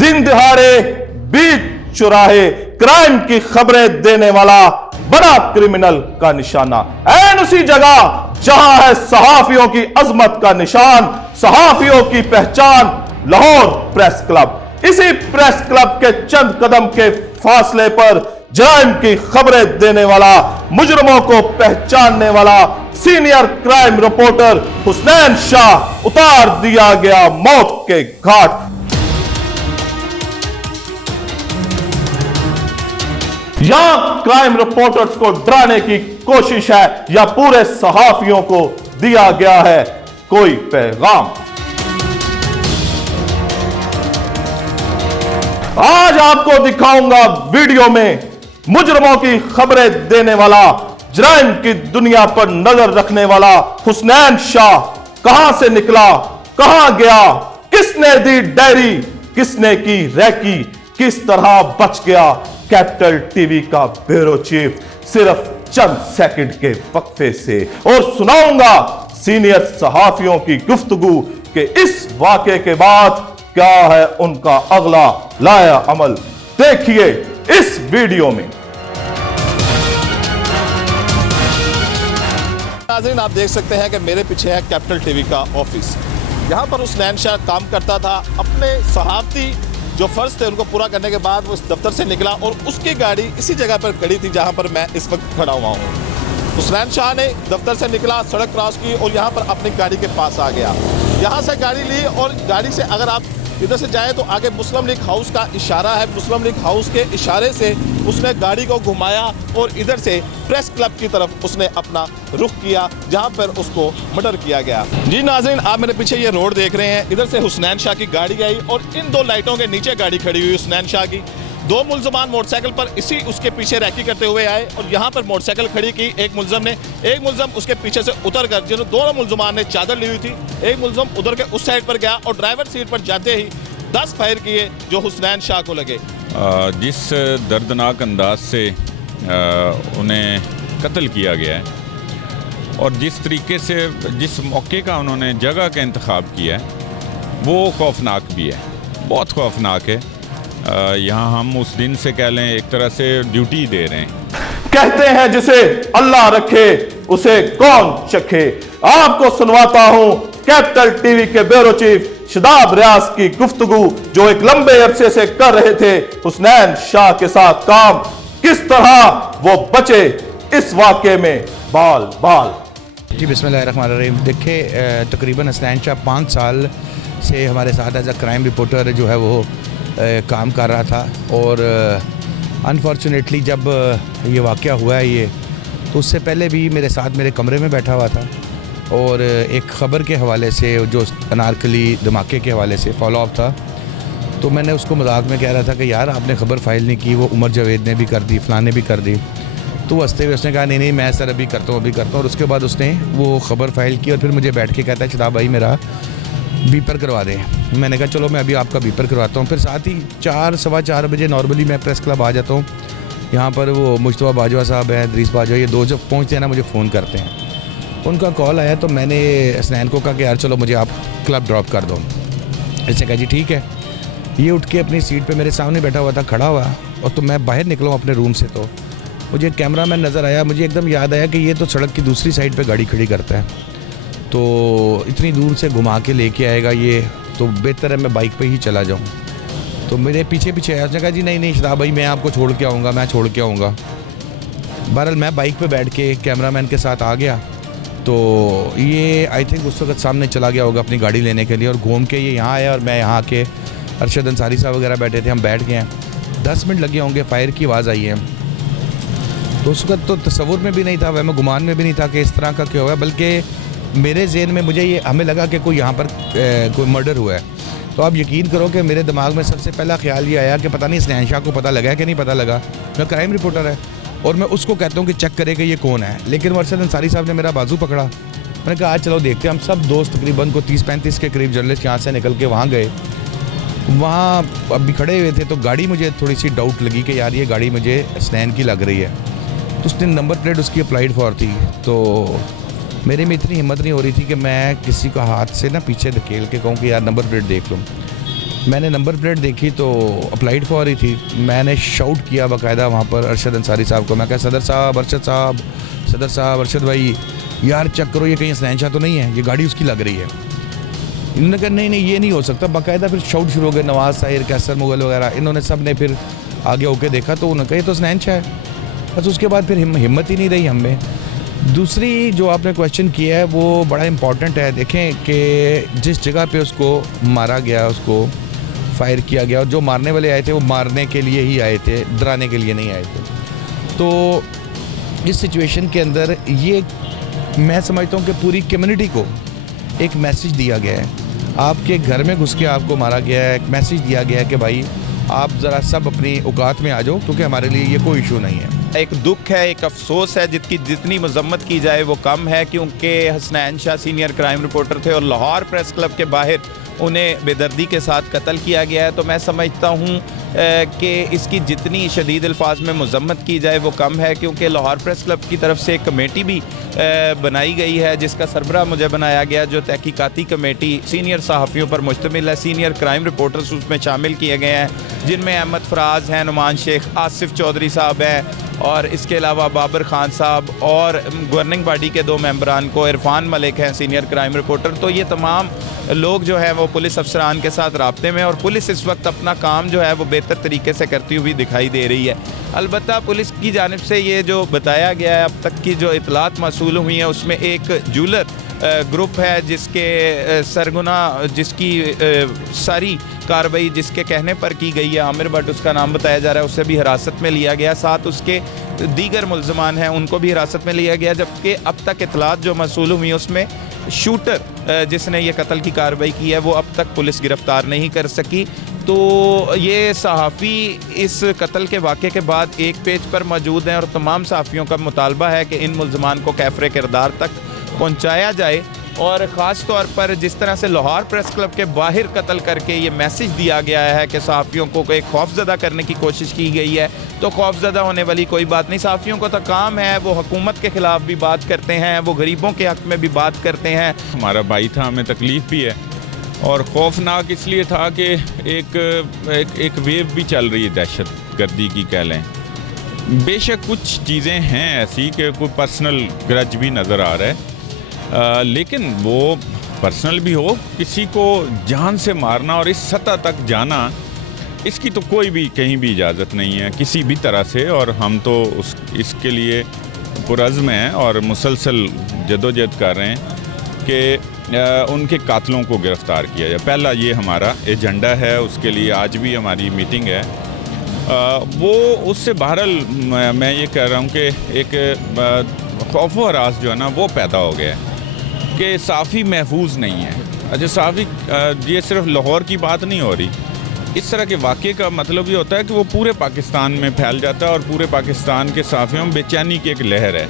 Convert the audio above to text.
दिन दिहाड़े बीच चौराहे क्राइम की खबरें देने वाला बड़ा क्रिमिनल का निशाना। ऐन उसी जगह जहां है सहाफियों की अजमत का निशान, सहाफियों की पहचान, लाहौर प्रेस क्लब। इसी प्रेस क्लब के चंद कदम के फासले पर जराइम की खबरें देने वाला, मुजरमों को पहचानने वाला senior crime reporter Husnain Shah उतार दिया गया मौत के घाट। यहां क्राइम रिपोर्टर्स को डराने की कोशिश है या पूरे सहाफियों को दिया गया है कोई पैगाम? आज आपको दिखाऊंगा वीडियो में मुजरमों की खबरें देने वाला, जराइम की दुनिया पर नजर रखने वाला हुसनैन शाह कहां से निकला, कहां गया, किसने दी डायरी, किसने की रैकी, किस तरह बच गया कैपिटल टीवी का ब्यूरो चीफ सिर्फ चंद सेकंड के वक्फे से। और सुनाऊंगा सीनियर सहाफियों की गुफ्तगू के इस वाक़े के बाद क्या है उनका अगला लाया अमल। देखिए इस वीडियो में। नाज़रीन, आप देख सकते हैं कि मेरे पीछे है कैपिटल टीवी का ऑफिस। यहाँ पर हुसनैन शाह काम करता था। अपने सहाफ़ती जो फ़र्ज़ थे उनको पूरा करने के बाद वो इस दफ्तर से निकला और उसकी गाड़ी इसी जगह पर खड़ी थी जहाँ पर मैं इस वक्त खड़ा हुआ हूँ। हुसनैन शाह ने दफ्तर से निकला, सड़क क्रॉस की और यहाँ पर अपनी गाड़ी के पास आ गया। यहाँ से गाड़ी ली और गाड़ी से अगर आप इधर से जाए तो आगे मुस्लिम लीग हाउस का इशारा है। मुस्लिम लीग हाउस के इशारे से उसने गाड़ी को घुमाया और इधर से प्रेस क्लब की तरफ उसने अपना रुख किया जहां पर उसको मर्डर किया गया। जी नाज़रीन, आप मेरे पीछे ये रोड देख रहे हैं। इधर से हुसनैन शाह की गाड़ी आई और इन दो लाइटों के नीचे गाड़ी खड़ी हुई हुसनैन शाह की। दो मुलजमान मोटरसाइकिल पर इसी उसके पीछे रैकी करते हुए आए और यहाँ पर मोटरसाइकिल खड़ी की। एक मुलजम उसके पीछे से उतर कर, जिन्होंने दोनों मुलजमान ने चादर ली हुई थी, एक मुलजम उधर के उस साइड पर गया और ड्राइवर सीट पर जाते ही 10 फायर किए जो हुसनैन शाह को लगे। जिस दर्दनाक अंदाज से उन्हें कत्ल किया गया है और जिस तरीके से जिस मौके का उन्होंने जगह का इंतखाब किया है वो खौफनाक भी है, बहुत खौफनाक है। यहाँ हम उस दिन से कह लें एक तरह से ड्यूटी दे रहे हैं। कहते हैं जिसे अल्लाह रखे उसे कौन चखे। आपको सुनवाता हूं कैपिटल टीवी के ब्यूरो चीफ शदाब रियाज की गुफ्तगू, जो एक लंबे अरसे से कर रहे थे हुसनैन शाह के साथ काम। किस तरह वो बचे इस वाक़े में बाल बाल। जी बिस्मिल्लाहिर्रहमानिर्रहीम। देखिए तकरीबन हुसनैन शाह 5 साल से हमारे साथ एज अ क्राइम रिपोर्टर जो है वो काम कर रहा था और अनफॉर्चुनेटली जब ये वाक़या हुआ है ये, तो उससे पहले भी मेरे साथ मेरे कमरे में बैठा हुआ था और एक ख़बर के हवाले से जो अनारकली धमाके के हवाले से फॉलो अप था। तो मैंने उसको मजाक में कह रहा था कि यार आपने ख़बर फाइल नहीं की, वो उमर जावेद ने भी कर दी, फ़लाँ ने भी कर दी। तो हंसते हुए उसने कहा नहीं मैं सर अभी करता हूँ। और उसके बाद उसने वो ख़बर फाइल की और फिर मुझे बैठ के कहता है शदाब भाई मेरा बीपर करवा दें। मैंने कहा चलो मैं अभी आपका बीपर करवाता हूँ। फिर साथ ही 4 सवा 4 बजे नॉर्मली मैं प्रेस क्लब आ जाता हूँ। यहाँ पर वो मुश्तबा बाजवा साहब हैं, इदरीस बाजवा, ये दो जब पहुँचते हैं ना मुझे फ़ोन करते हैं। उनका कॉल आया तो मैंने हुसनैन को कहा कि यार चलो मुझे आप क्लब ड्रॉप कर दो। इसने कहा जी ठीक है। ये उठ के अपनी सीट पे मेरे सामने बैठा हुआ था, खड़ा हुआ, और तो मैं बाहर निकला अपने रूम से तो मुझे कैमरामैन नज़र आया। मुझे एकदम याद आया कि ये तो सड़क की दूसरी साइड पे गाड़ी खड़ी करता है, तो इतनी दूर से घुमा के लेके आएगा ये, तो बेहतर है मैं बाइक पे ही चला जाऊँ। तो मेरे पीछे आया। उसने कहा जी नहीं शदाब भाई मैं आपको छोड़ के आऊँगा, मैं छोड़ के आऊँगा। बहरहाल मैं बाइक पे बैठ के कैमरामैन के साथ आ गया। तो ये आई थिंक उस वक्त सामने चला गया होगा अपनी गाड़ी लेने के लिए और घूम के ये यहाँ आया और मैं यहाँ आके अरशद अंसारी साहब वगैरह बैठे थे, हम बैठ गए हैं। 10 मिनट लगे होंगे, फायर की आवाज़ आई है। तो उस वक्त तो तस्वुर में भी नहीं था, वह मैं गुमान में भी नहीं था कि इस तरह का क्या हुआ है, बल्कि मेरे ज़हन में मुझे ये हमें लगा कि कोई यहाँ पर कोई मर्डर हुआ है। तो आप यकीन करो कि मेरे दिमाग में सबसे पहला ख्याल ये आया कि पता नहीं हुसनैन शाह को पता लगा है कि नहीं पता लगा। मैं क्राइम रिपोर्टर है और मैं उसको कहता हूँ कि चेक करे कि ये कौन है, लेकिन अरशद अंसारी साहब ने मेरा बाजू पकड़ा। मैंने कहा आज चलो देखते हैं। हम सब दोस्त तकरीबन को 30-35 के करीब जर्नलिस्ट यहाँ से निकल के वहाँ गए। वहाँ अभी खड़े हुए थे तो गाड़ी मुझे थोड़ी सी डाउट लगी कि यार ये गाड़ी मुझे हुसनैन की लग रही है। तो उसने नंबर प्लेट उसकी अप्लाइड फॉर थी। तो मेरे में इतनी हिम्मत नहीं हो रही थी कि मैं किसी का हाथ से ना पीछे धकेल के कहूँ कि यार नंबर प्लेट देख लूँ। मैंने नंबर प्लेट देखी तो अप्लाइड फॉर ही थी। मैंने शाउट किया बाकायदा वहाँ पर अरशद अंसारी साहब को। मैं कहा सदर साहब, अरशद भाई यार चेक करो ये कहीं हसनैन शाह तो नहीं है, ये गाड़ी उसकी लग रही है। इन्होंने कहा नहीं ये नहीं हो सकता। बाकायदा फिर शाउट शुरू हो गए, नवाज साहिर, कैसर मुगल वगैरह, इन्होंने सब ने फिर आगे होके देखा तो उन्होंने कहा ये तो हसनैन शाह है। बस उसके बाद फिर हिम्मत ही नहीं रही हम में। दूसरी जो आपने क्वेश्चन किया है वो बड़ा इम्पॉर्टेंट है। देखें कि जिस जगह पे उसको मारा गया, उसको फायर किया गया, और जो मारने वाले आए थे वो मारने के लिए ही आए थे, डराने के लिए नहीं आए थे। तो इस सिचुएशन के अंदर ये मैं समझता हूँ कि पूरी कम्युनिटी को एक मैसेज दिया गया है। आपके घर में घुस के आपको मारा गया है, एक मैसेज दिया गया है कि भाई आप ज़रा सब अपनी औकात में आ जाओ, क्योंकि हमारे लिए ये कोई इशू नहीं है। एक दुख है, एक अफसोस है, जितनी मजम्मत की जाए वो कम है, क्योंकि Hasnain Shah senior crime reporter थे और लाहौर प्रेस क्लब के बाहर उन्हें बेदर्दी के साथ कत्ल किया गया है। तो मैं समझता हूँ कि इसकी जितनी शदीद अल्फाज में मजम्मत की जाए वो कम है, क्योंकि लाहौर प्रेस क्लब की तरफ से एक कमेटी भी बनाई गई है जिसका सरबराह मुझे बनाया गया, जो तहकीकाती कमेटी सीनियर सहाफ़ियों पर मुश्तमिल है। सीनियर क्राइम रिपोर्टर्स उसमें शामिल किए गए हैं, जिनमें अहमद फराज हैं, नुमान शेख, आसिफ चौधरी साहब हैं, और इसके अलावा बाबर खान साहब, और गवर्निंग बॉडी के 2 मेंबरान को इरफान मलिक हैं सीनियर क्राइम रिपोर्टर। तो ये तमाम लोग जो हैं वो पुलिस अफसरान के साथ राब्ते में, और पुलिस इस वक्त अपना काम जो है वो बेहतर तरीके से करती हुई दिखाई दे रही है। अलबत्ता पुलिस की जानिब से ये जो बताया गया है, अब तक की जो इतलात मसूल हुई हैं उसमें एक जूलर ग्रुप है जिसके सरगुना, जिसकी सारी कार्रवाई जिसके कहने पर की गई है, आमिर भट्ट उसका नाम बताया जा रहा है, उससे भी हिरासत में लिया गया। साथ उसके दीगर मुल्ज़मान हैं उनको भी हिरासत में लिया गया, जबकि अब तक इतलात जो मसूल हुई उसमें शूटर जिसने ये कत्ल की कार्रवाई की है वो अब तक पुलिस गिरफ्तार नहीं कर सकी। तो ये सहाफ़ी इस कत्ल के वाक़े के बाद एक पेज पर मौजूद हैं और तमाम सहाफ़ियों का मुतालबा है कि इन मुल्ज़मान को कैफ़रे किरदार तक पहुँचाया जाए। और ख़ास तौर पर जिस तरह से लाहौर प्रेस क्लब के बाहर कत्ल करके ये मैसेज दिया गया है कि सहाफ़ियों को एक खौफज़दा करने की कोशिश की गई है, तो खौफज़दा होने वाली कोई बात नहीं। सहाफ़ियों का तो काम है, वो हुकूमत के ख़िलाफ़ भी बात करते हैं, वो गरीबों के हक़ में भी बात करते हैं। हमारा भाई था, हमें तकलीफ़ भी है, और खौफनाक इसलिए था कि एक वेव भी चल रही है दहशत गर्दी की कह लें। बेशक कुछ चीज़ें हैं ऐसी कि कोई पर्सनल ग्रज भी नज़र आ रहा है, लेकिन वो पर्सनल भी हो, किसी को जान से मारना और इस सतह तक जाना, इसकी तो कोई भी कहीं भी इजाज़त नहीं है किसी भी तरह से। और हम तो इसके लिए पुरज़्म हैं और मुसलसल जदोजहद कर रहे हैं कि उनके कातलों को गिरफ़्तार किया जाए। पहला ये हमारा एजेंडा है, उसके लिए आज भी हमारी मीटिंग है। वो उससे बहरहाल मैं ये कह रहा हूँ कि एक खौफ व हरास जो है ना वो पैदा हो गया है कि सहाफ़ी महफूज नहीं है। अच्छा, सहाफ़ी ये सिर्फ लाहौर की बात नहीं हो रही, इस तरह के वाक़े का मतलब ये होता है कि वो पूरे पाकिस्तान में फैल जाता है और पूरे पाकिस्तान के सहाफ़ियों में बेचैनी की एक लहर है।